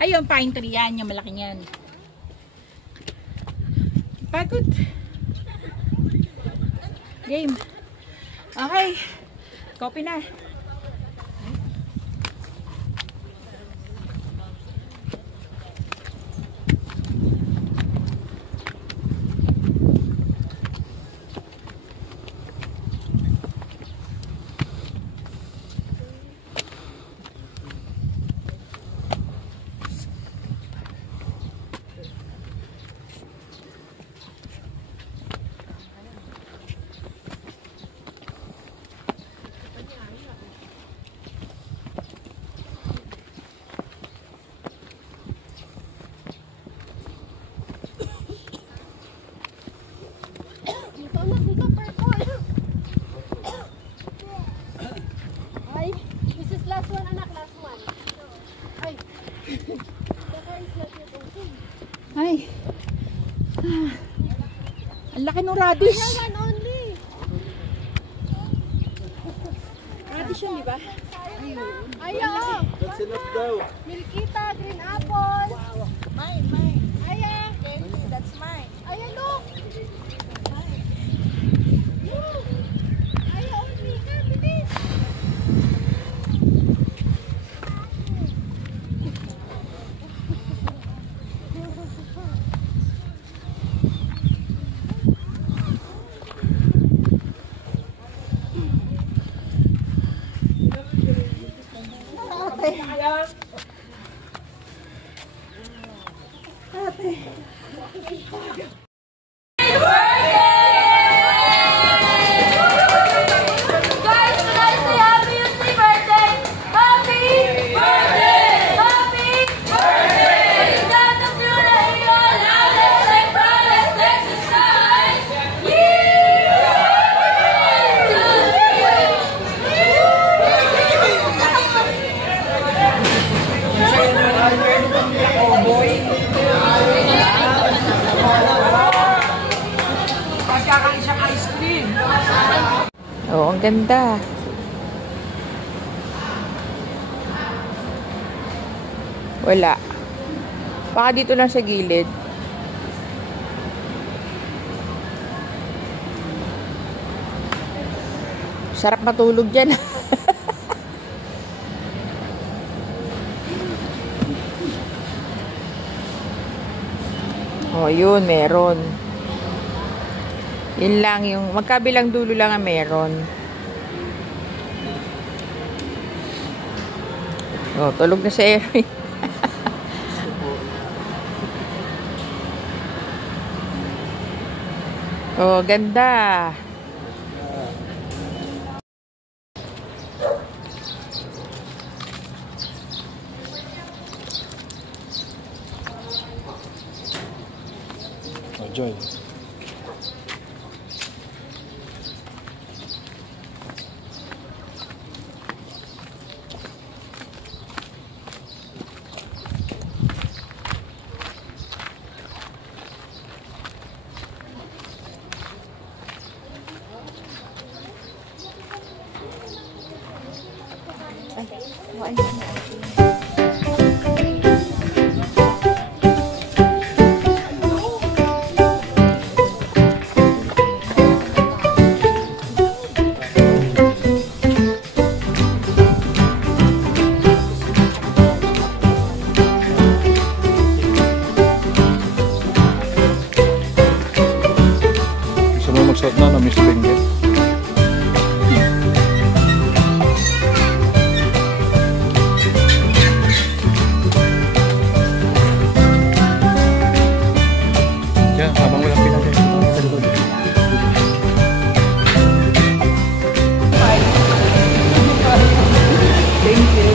Ayun, pine tree yan. Yung malaki yan. Pagod. Game. Okay. Copy na. Ay. Ang laki ng radish. Radish yun, di ba? Ayun. That's enough daw. Milkita, green apple. Mine. Ayan. That's mine. Ayan, look. Ayan, Mika, bilis. Oh, ang ganda. Wala. Baka dito lang sa gilid. Sarap matulog dyan. Oh, yun, meron. Yun lang, yung magkabilang dulo lang ang meron. Oh, tulog na si Erin. Oh, ganda. Oh, Joy. Gusto mo magsuot na Miss Bengue? Yan, habang walang pinagay. Sa likod. Thank you.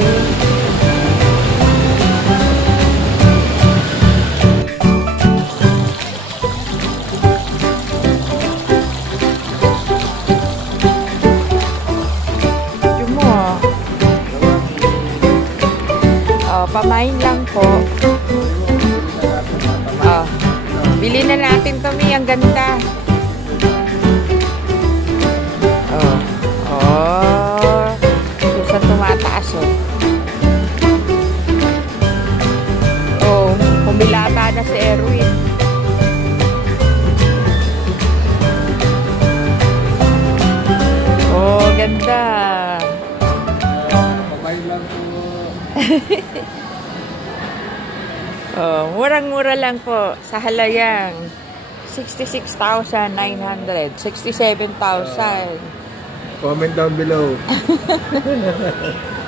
Pamain lang po. Oh. Bili na natin to, Mi. Ang ganda. Oh. Oh. Susan tumataas, oh. Oh, murang-mura lang po sa Halayang. 66,900. 67,000. Comment down below.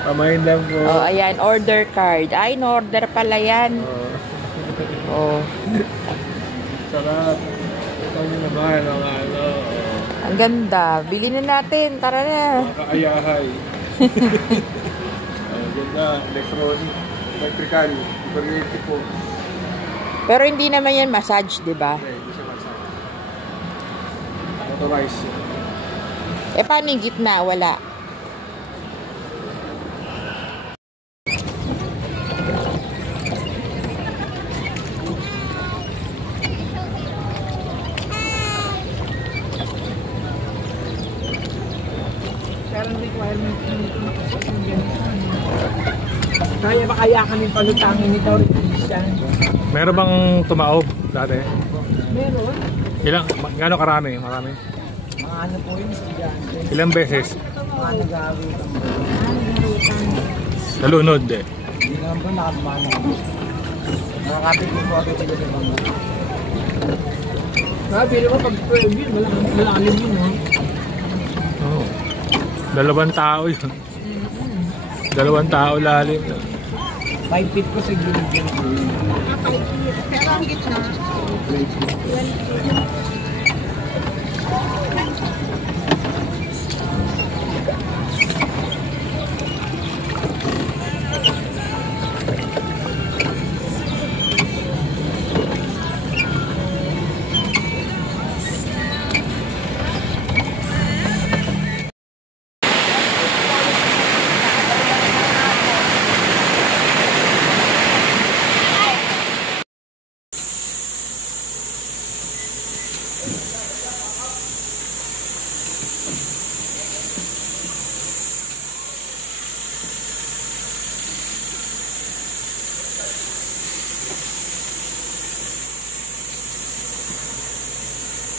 Pamain lang po. Oh, ayan, order card. Ay, no-order pala yan. Oh. Sarap. Ito nyo naman mga ano. Ang ganda. Bili na natin. Tara na. Mga kaayahay. Ganda. Electronic. Electrical. Kuryente po. Pero hindi naman yan massage, di ba? Hindi siya massage. Motorized. Eh, paano yung gitna? Wala. Kaya ba kaya kaming palutangin nito rin siya? Meron bang tumaob dati? Meron. Ilang? Gano'ng karami? Marami? Mga ano po yun, estudyante. Ilang beses? Mga nag-aarutan. Nalunod eh. Hindi naman po nakapamana. Nakakapit mo po agad sila sa bangga. Nakapili ko pag 12 yun, malalim yun ha. Oo. Dalawang tao yun. Dalawang tao lalim. 5 feet ko sa gilid yun. Pero ang gitna.